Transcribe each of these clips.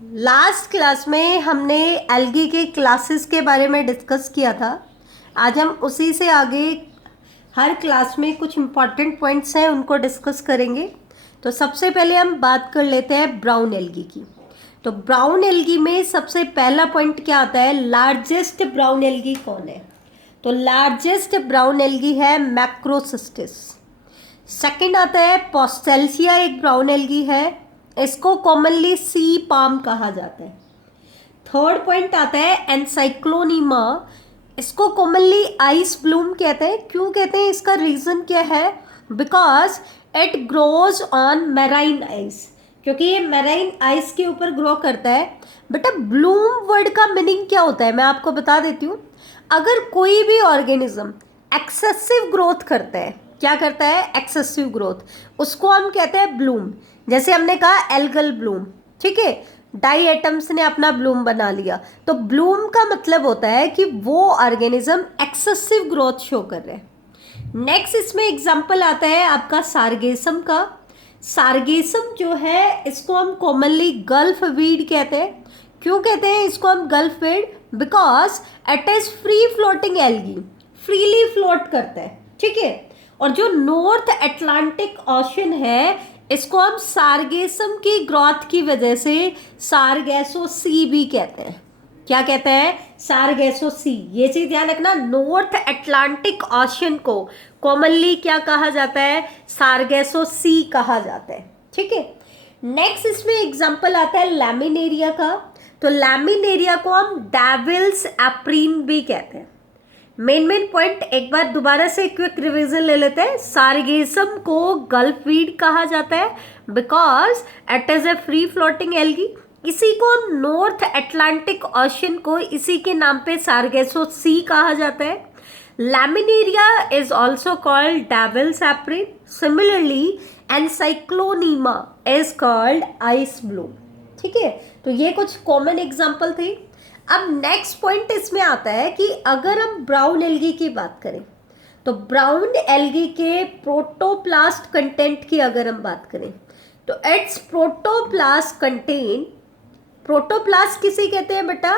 Last class में हमने algae के क्लासेस के बारे में डिस्कस किया था। आज हम उसी से आगे हर क्लास में कुछ इम्पॉर्टेंट पॉइंट्स हैं उनको डिस्कस करेंगे। तो सबसे पहले हम बात कर लेते हैं ब्राउन एल्गी की। तो ब्राउन एल्गी में सबसे पहला पॉइंट क्या आता है, लार्जेस्ट ब्राउन एल्गी कौन है? तो लार्जेस्ट ब्राउन एल्गी है मैक्रोसिस्टिस। सेकंड आता है पोस्टेल्सिया, एक ब्राउन एल्गी है, इसको कॉमनली सी पाम कहा जाता है। थर्ड पॉइंट आता है एनसाइक्लोनीमा, इसको कॉमनली आइस ब्लूम कहते हैं। क्यों कहते हैं, इसका रीजन क्या है? Because it grows on marine ice, क्योंकि ये मेराइन आइस के ऊपर ग्रो करता है। बेटा ब्लूम वर्ड का मीनिंग क्या होता है मैं आपको बता देती हूँ। अगर कोई भी ऑर्गेनिज्म एक्सेसिव ग्रोथ करता है, क्या करता है? एक्सेसिव ग्रोथ, उसको हम कहते हैं ब्लूम। जैसे हमने कहा एल्गल ब्लूम, ठीक है, डाई एटम्स ने अपना ब्लूम बना लिया। तो ब्लूम का मतलब होता है कि वो ऑर्गेनिज्म एक्सेसिव ग्रोथ शो कर रहे हैं। नेक्स्ट इसमें एग्जांपल आता है आपका सार्गेसम का। सार्गेसम जो है इसको हम कॉमनली गल्फ वीड कहते हैं। क्यों कहते हैं इसको हम gulf weed? Because it is free floating algae, freely float करता है, ठीक है। और जो नॉर्थ अटलांटिक ओशन है इसको हम सार्गेसम की ग्रोथ की वजह से सारगैसो सी भी कहते हैं। क्या कहते हैं? सारगैसो सी। ये चीज ध्यान रखना, नॉर्थ अटलांटिक ओशन को कॉमनली क्या कहा जाता है? सारगैसो सी कहा जाता है, ठीक है। नेक्स्ट इसमें एग्जांपल आता है लैमिनेरिया का। तो लैमिनेरिया को हम डेविल्स एप्रीन भी कहते हैं। मेन पॉइंट एक बार दोबारा से क्विक रिवीजन ले लेते हैं। सार्गेसम को गल्फ वीड कहा जाता है because it is a free floating algae. इसी को नॉर्थ अटलांटिक ओशन को इसी के नाम पे सार्गेसो सी कहा जाता है। Laminaria is also called devil's apron. Similarly एनसाइक्लोनीमा इज कॉल्ड आइस ब्लूम, ठीक है। तो ये कुछ कॉमन एग्जाम्पल थे। अब नेक्स्ट पॉइंट इसमें आता है कि अगर हम ब्राउन एल्गी की बात करें तो ब्राउन एल्गी के प्रोटोप्लास्ट कंटेंट की अगर हम बात करें तो इट्स प्रोटोप्लास्ट कंटेन, प्रोटोप्लास्ट किसी कहते हैं बेटा?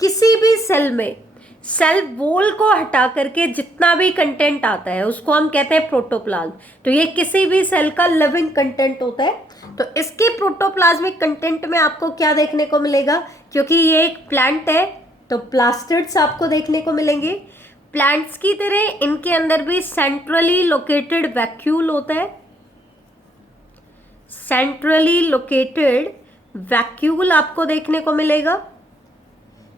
किसी भी सेल में सेल वॉल को हटा करके जितना भी कंटेंट आता है उसको हम कहते हैं प्रोटोप्लाज्म। तो ये किसी भी सेल का लिविंग कंटेंट होता है। तो इसके प्रोटोप्लाज्मिक कंटेंट में आपको क्या देखने को मिलेगा? क्योंकि ये एक प्लांट है तो प्लास्टिड्स आपको देखने को मिलेंगे। प्लांट्स की तरह इनके अंदर भी सेंट्रली लोकेटेड वैक्यूल होता है। सेंट्रली लोकेटेड वैक्यूल आपको देखने को मिलेगा,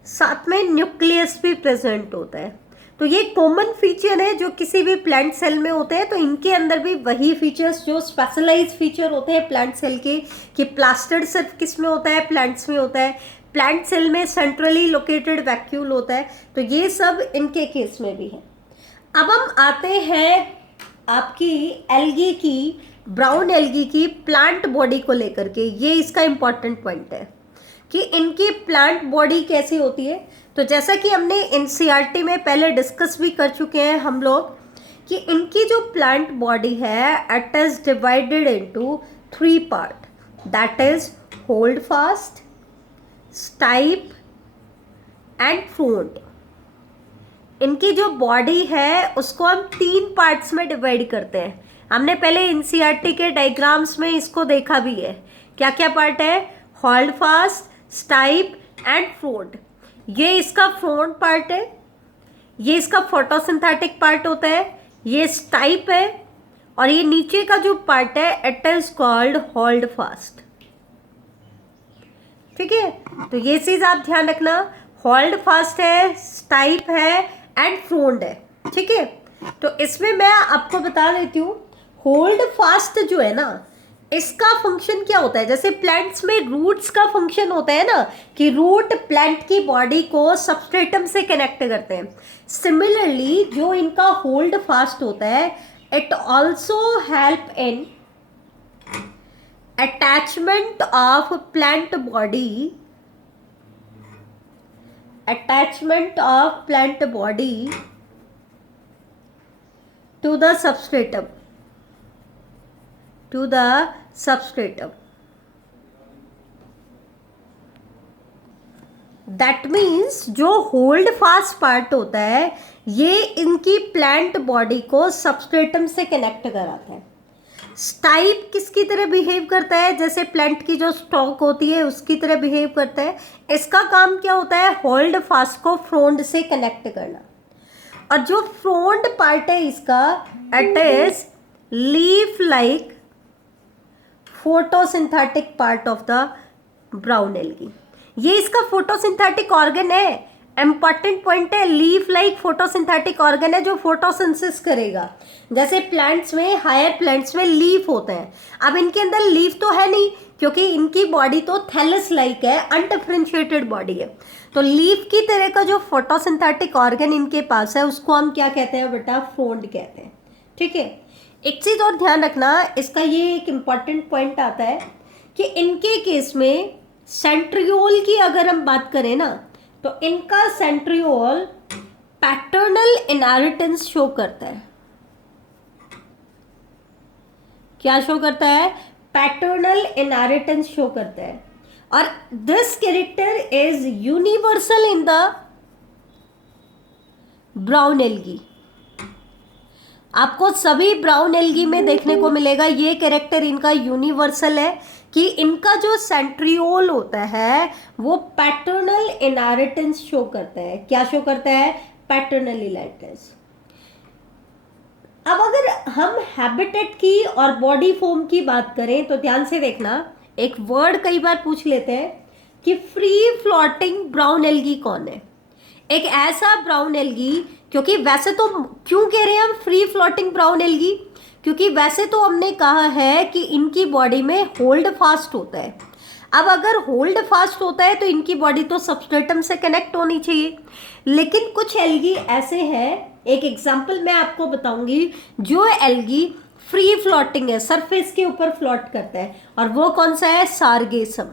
साथ में न्यूक्लियस भी प्रेजेंट होता है। तो ये कॉमन फीचर है जो किसी भी प्लांट सेल में होते हैं। तो इनके अंदर भी वही फीचर्स जो स्पेशलाइज फीचर होते हैं प्लांट सेल के, कि प्लास्टिड सिर्फ किस में होता है? प्लांट्स में होता है। प्लांट सेल में सेंट्रली लोकेटेड वैक्यूल होता है। तो ये सब इनके केस में भी है। अब हम आते हैं आपकी एल्गी की, ब्राउन एल्गी की प्लांट बॉडी को लेकर के। ये इसका इंपॉर्टेंट पॉइंट है कि इनकी प्लांट बॉडी कैसी होती है। तो जैसा कि हमने एनसीईआरटी में पहले डिस्कस भी कर चुके हैं हम लोग कि इनकी जो प्लांट बॉडी है it is divided into 3 part, that is hold fast, stipe and fruit. इनकी जो बॉडी है उसको हम 3 पार्ट्स में डिवाइड करते हैं। हमने पहले एनसीईआरटी के डायग्राम्स में इसको देखा भी है। क्या क्या पार्ट है? Hold fast, stipe and fruit. ये इसका फ्रंट पार्ट है, ये इसका फोटोसिंथेटिक पार्ट होता है, ये स्टाइप है, और ये नीचे का जो पार्ट है it is called hold fast, ठीक है। तो ये चीज आप ध्यान रखना, होल्ड फास्ट है, स्टाइप है एंड फ्रोंड है, ठीक है। तो इसमें मैं आपको बता देती हूँ, होल्ड फास्ट जो है ना इसका फंक्शन क्या होता है? जैसे प्लांट्स में रूट्स का फंक्शन होता है ना कि रूट प्लांट की बॉडी को सबस्ट्रेटम से कनेक्ट करते हैं। सिमिलरली जो इनका होल्ड फास्ट होता है it also help in attachment of plant body, attachment of plant body to the substratum, to the substratum, that means जो होल्ड फास्ट पार्ट होता है ये इनकी प्लांट बॉडी को सबस्ट्रेटम से कनेक्ट कराता है। स्टाइप किसकी तरह बिहेव करता है, जैसे प्लांट की जो स्टॉक होती है उसकी तरह बिहेव करता है। इसका काम क्या होता है, होल्ड फास्ट को फ्रोंड से कनेक्ट करना। और जो फ्रोंड पार्ट है इसका, it is leaf like photosynthetic part of the brown algae. ये इसका फोटोसिंथेटिक ऑर्गन है, इंपॉर्टेंट पॉइंट है। लीफ लाइक फोटोसिंथेटिक ऑर्गन है जो फोटोसिंथेसिस करेगा। जैसे प्लांट्स में, हायर प्लांट्स में लीफ होते हैं। अब इनके अंदर लीफ तो है नहीं क्योंकि इनकी बॉडी तो थैलस लाइक है, अनडिफरेंशिएटेड बॉडी है। तो लीफ की तरह का जो फोटोसिंथेटिक ऑर्गन इनके पास है उसको हम क्या कहते हैं बेटा, फ्रोंड कहते हैं। ठीक है, एक चीज और ध्यान रखना, इसका ये एक इम्पॉर्टेंट पॉइंट आता है कि इनके केस में सेंट्रियोल की अगर हम बात करें ना, तो इनका सेंट्रियोल पैटर्नल इनहेरिटेंस शो करता है। क्या शो करता है, पैटर्नल इनहेरिटेंस शो करता है। और this character is universal in the brown algae. आपको सभी ब्राउन एल्गी में देखने को मिलेगा, ये कैरेक्टर इनका यूनिवर्सल है कि इनका जो सेंट्रियोल होता है वो पैटर्नल इनहेरिटेंस शो करता है। क्या शो करता है, पैटर्नल इनहेरिटेंस। अब अगर हम हैबिटेट की और बॉडी फॉर्म की बात करें तो ध्यान से देखना, एक वर्ड कई बार पूछ लेते हैं कि फ्री फ्लोटिंग ब्राउन एल्गी कौन है। एक ऐसा ब्राउन एल्गी, क्योंकि वैसे तो क्यों कह रहे हैं हम फ्री फ्लोटिंग ब्राउन एल्गी, क्योंकि वैसे तो हमने कहा है कि इनकी बॉडी में होल्ड फास्ट होता है। अब अगर होल्ड फास्ट होता है तो इनकी बॉडी तो सबस्ट्रेटम से कनेक्ट होनी चाहिए, लेकिन कुछ एल्गी ऐसे हैं, एक एग्जांपल मैं आपको बताऊंगी, जो एल्गी फ्री फ्लोटिंग है, सरफेस के ऊपर फ्लोट करता है, और वो कौन सा है, सार्गेसम।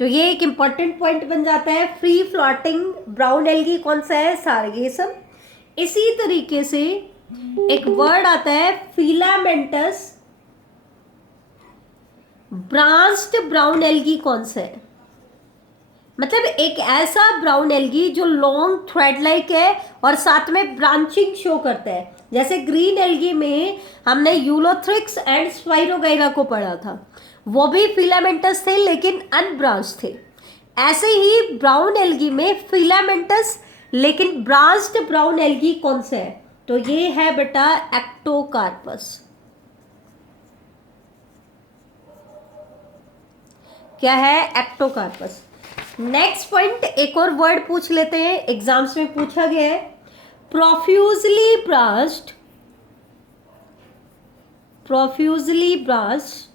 तो ये एक इंपॉर्टेंट पॉइंट बन जाता है, फ्री फ्लोटिंग ब्राउन एल्गी कौन सा है, सार्गेसम। इसी तरीके से एक वर्ड आता है फिलामेंटस ब्रांच्ड ब्राउन एल्गी कौन सा है, मतलब एक ऐसा ब्राउन एल्गी जो लॉन्ग थ्रेड लाइक है और साथ में ब्रांचिंग शो करता है। जैसे ग्रीन एल्गी में हमने यूलोथ्रिक्स एंड स्पाइरोगाइरा को पढ़ा था, वो भी फिलामेंटस थे लेकिन अनब्रांच थे। ऐसे ही ब्राउन एल्गी में फिलामेंटस लेकिन ब्रांच्ड ब्राउन एल्गी कौन सा है, तो ये है बेटा एक्टोकार्पस। क्या है, एक्टोकार्पस। नेक्स्ट पॉइंट, एक और वर्ड पूछ लेते हैं, एग्जाम्स में पूछा गया है, profusely branched, profusely branched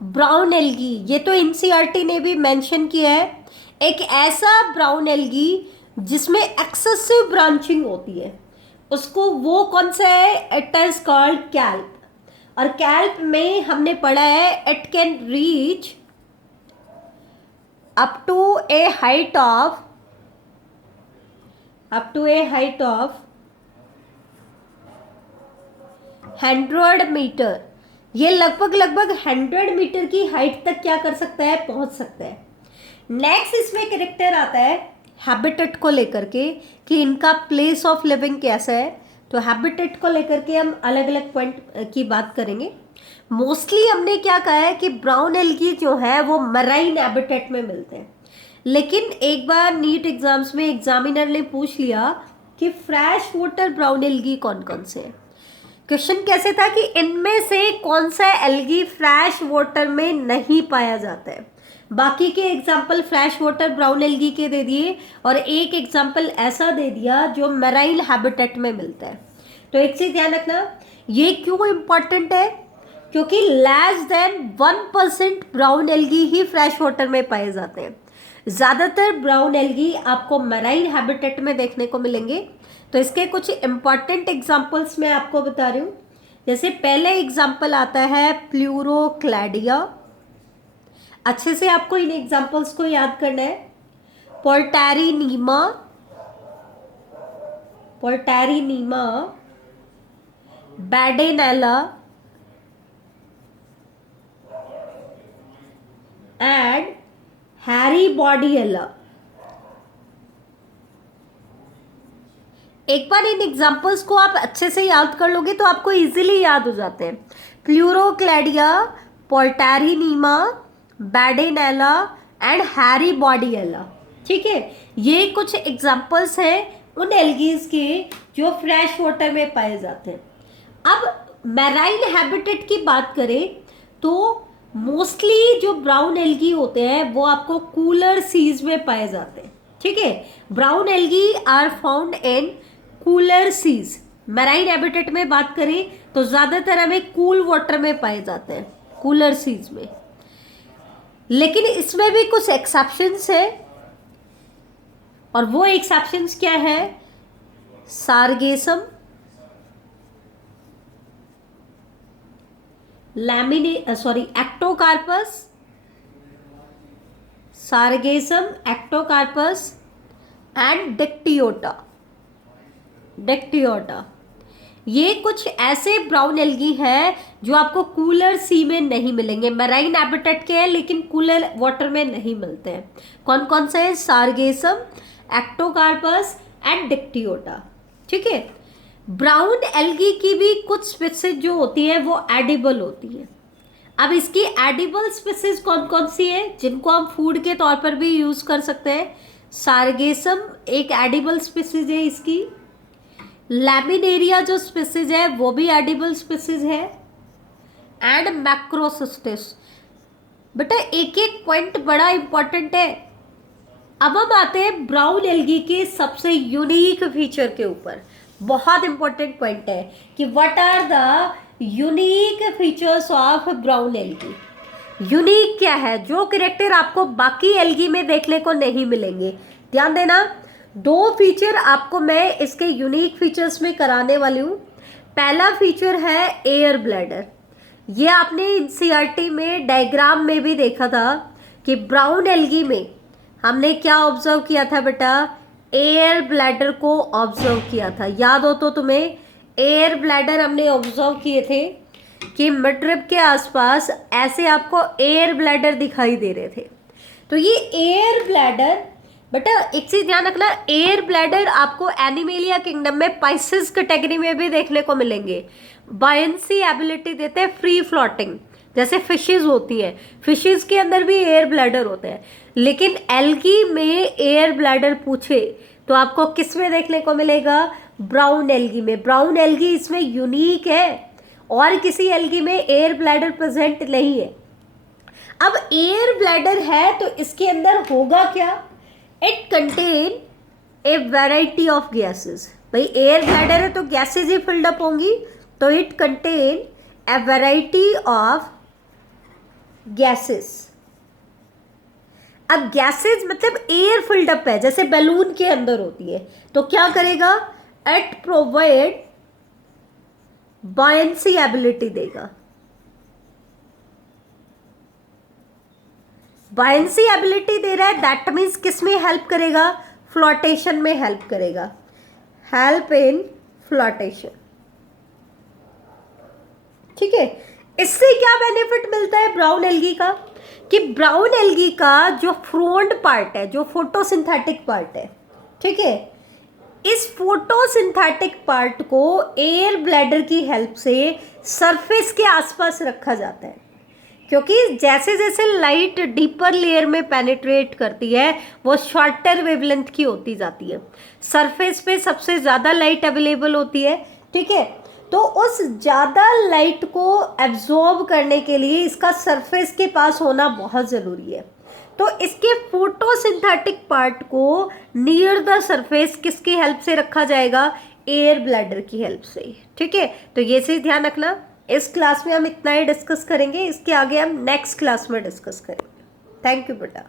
brown algae. ये तो एनसीईआरटी ने भी मेंशन किया है, एक ऐसा ब्राउन एल्गी जिसमें एक्सेसिव ब्रांचिंग होती है, उसको वो कौन सा है, इट इज कॉल्ड कैल्प। और कैल्प में हमने पढ़ा है it can reach up to a height of 100 metre. ये लगभग 100 मीटर की हाइट तक क्या कर सकता है, पहुंच सकता है। नेक्स्ट इसमें कैरेक्टर आता है हैबिटेट को लेकर के कि इनका प्लेस ऑफ लिविंग कैसा है। तो हैबिटेट को लेकर के हम अलग अलग पॉइंट की बात करेंगे। मोस्टली हमने क्या कहा है कि ब्राउन एल्गी जो है वो मराइन हैबिटेट में मिलते हैं, लेकिन एक बार नीट एग्जाम्स में एग्जामिनर ने पूछ लिया कि फ्रेश वाटर ब्राउन एल्गी कौन कौन से हैं। क्वेश्चन कैसे था कि इनमें से कौन सा एल्गी फ्रेश वाटर में नहीं पाया जाता है। बाकी के example fresh water brown algae के दे दिए और एक एग्जाम्पल ऐसा दे दिया जो मैराइन हैबिटेट में मिलता है। तो एक चीज ध्यान रखना, ये क्यों इंपॉर्टेंट है, क्योंकि लेस देन 1% ब्राउन एल्गी ही फ्रेश वाटर में पाए जाते हैं। ज़्यादातर ब्राउन एल्गी आपको मैराइन हैबिटेट में देखने को मिलेंगे। तो इसके कुछ इंपॉर्टेंट एग्जांपल्स मैं आपको बता रही हूँ। जैसे पहले एग्जांपल आता है प्लूरोक्लैडिया, अच्छे से आपको इन एग्जांपल्स को याद करना है। पोर्टेरिनीमा, पोर्टेरिनीमा, बैडेनेला एंड हैरी बॉडियला। एक बार इन एग्जाम्पल्स को आप अच्छे से याद कर लोगे तो आपको इजीली याद हो जाते हैं। प्लूरोक्लैडिया, पोर्टेरिनीमा, बैडेनेला एंड हैरी बॉडियला। ठीक है, ये कुछ एग्जाम्पल्स हैं उन एल्गीज के जो फ्रेश वाटर में पाए जाते हैं। अब मैराइन हैबिटेट की बात करें तो मोस्टली जो ब्राउन एल्गी होते हैं वो आपको कूलर सीज में पाए जाते हैं। ठीक है, brown algae are found in cooler seas. Marine habitat में बात करें तो ज्यादातर हमें कूल वाटर में पाए जाते हैं, कूलर सीज में। लेकिन इसमें भी कुछ एक्सेप्शंस है, और वो एक्सेप्शंस क्या है? Sargassum, Ectocarpus, sargassum, Ectocarpus and Dictyota. ये कुछ ऐसे ब्राउन एल्गी हैं जो आपको कूलर सी में नहीं मिलेंगे। मैराइन हैबिटेट के हैं लेकिन कूलर वाटर में नहीं मिलते हैं। कौन कौन से हैं? Sargassum, Ectocarpus and Dictyota. ठीक है, ब्राउन एल्गी की भी कुछ स्पीसीज जो होती है वो एडिबल होती है। अब इसकी एडिबल स्पीसीज कौन कौन सी है जिनको हम फूड के तौर पर भी यूज कर सकते हैं? सार्गेसम एक एडिबल स्पीसीज है इसकी। लैमिनेरिया जो स्पीसीज है वो भी एडिबल स्पीसीज है। एंड मैक्रोसिस्टिस। बेटा एक एक पॉइंट बड़ा इंपॉर्टेंट है। अब हम आते हैं ब्राउन एल्गी के सबसे यूनिक फीचर के ऊपर। बहुत इंपॉर्टेंट पॉइंट है कि what are the unique features of brown algae. Unique क्या है? जो कैरेक्टर आपको बाकी एल्गी में देखने को नहीं मिलेंगे। ध्यान देना, दो फीचर आपको मैं इसके यूनिक फीचर्स में कराने वाली हूँ। पहला फीचर है एयर ब्लैडर। ये आपने एनसीईआरटी में डायग्राम में भी देखा था कि ब्राउन एल्गी में हमने क्या ऑब्जर्व किया था बेटा? एयर ब्लैडर को ऑब्जर्व किया था। याद हो तो तुम्हें, एयर ब्लैडर हमने ऑब्जर्व किए थे कि मिडरिब के आसपास ऐसे आपको एयर ब्लैडर दिखाई दे रहे थे। तो ये एयर ब्लैडर, बेटा एक चीज ध्यान रखना, एयर ब्लैडर आपको एनिमेलिया किंगडम में पाइसेस कैटेगरी में भी देखने को मिलेंगे। बायंसी एबिलिटी देते हैं, फ्री फ्लोटिंग, जैसे फिशेज होती हैं, फिशेज के अंदर भी एयर ब्लैडर होते हैं। लेकिन एल्गी में एयर ब्लैडर पूछे तो आपको किस में देखने को मिलेगा? ब्राउन एल्गी में। ब्राउन एल्गी इसमें यूनिक है, और किसी एल्गी में एयर ब्लैडर प्रेजेंट नहीं है। अब एयर ब्लैडर है तो इसके अंदर होगा क्या? It contain a variety of gases. भाई एयर ब्लैडर है तो गैसेज ही फिल्ड अप होंगी, तो it contain a variety of gases. अब गैसेज मतलब एयर फिल्ड अप है, जैसे बैलून के अंदर होती है। तो क्या करेगा? इट प्रोवाइड बायंसी एबिलिटी देगा। बायंसी एबिलिटी दे रहा है, दैट मीन्स किस में हेल्प करेगा? फ्लोटेशन में हेल्प करेगा। Help in flotation. ठीक है, इससे क्या बेनिफिट मिलता है ब्राउन एल्गी का? कि ब्राउन एल्गी का जो फ्रंट पार्ट है, जो फोटोसिंथेटिक पार्ट है, ठीक है, इस फोटोसिंथेटिक पार्ट को एयर ब्लैडर की हेल्प से सरफेस के आसपास रखा जाता है। क्योंकि जैसे जैसे लाइट डीपर लेयर में पेनिट्रेट करती है वो शॉर्टर वेवलेंथ की होती जाती है। सरफेस पे सबसे ज़्यादा लाइट अवेलेबल होती है, ठीक है, तो उस ज़्यादा लाइट को एब्जॉर्ब करने के लिए इसका सरफेस के पास होना बहुत ज़रूरी है। तो इसके फोटोसिंथेटिक पार्ट को नियर द सरफेस किसकी हेल्प से रखा जाएगा? एयर ब्लैडर की हेल्प से। ठीक है, तो ये चीज़ ध्यान रखना। इस क्लास में हम इतना ही डिस्कस करेंगे, इसके आगे हम नेक्स्ट क्लास में डिस्कस करेंगे। थैंक यू बेटा।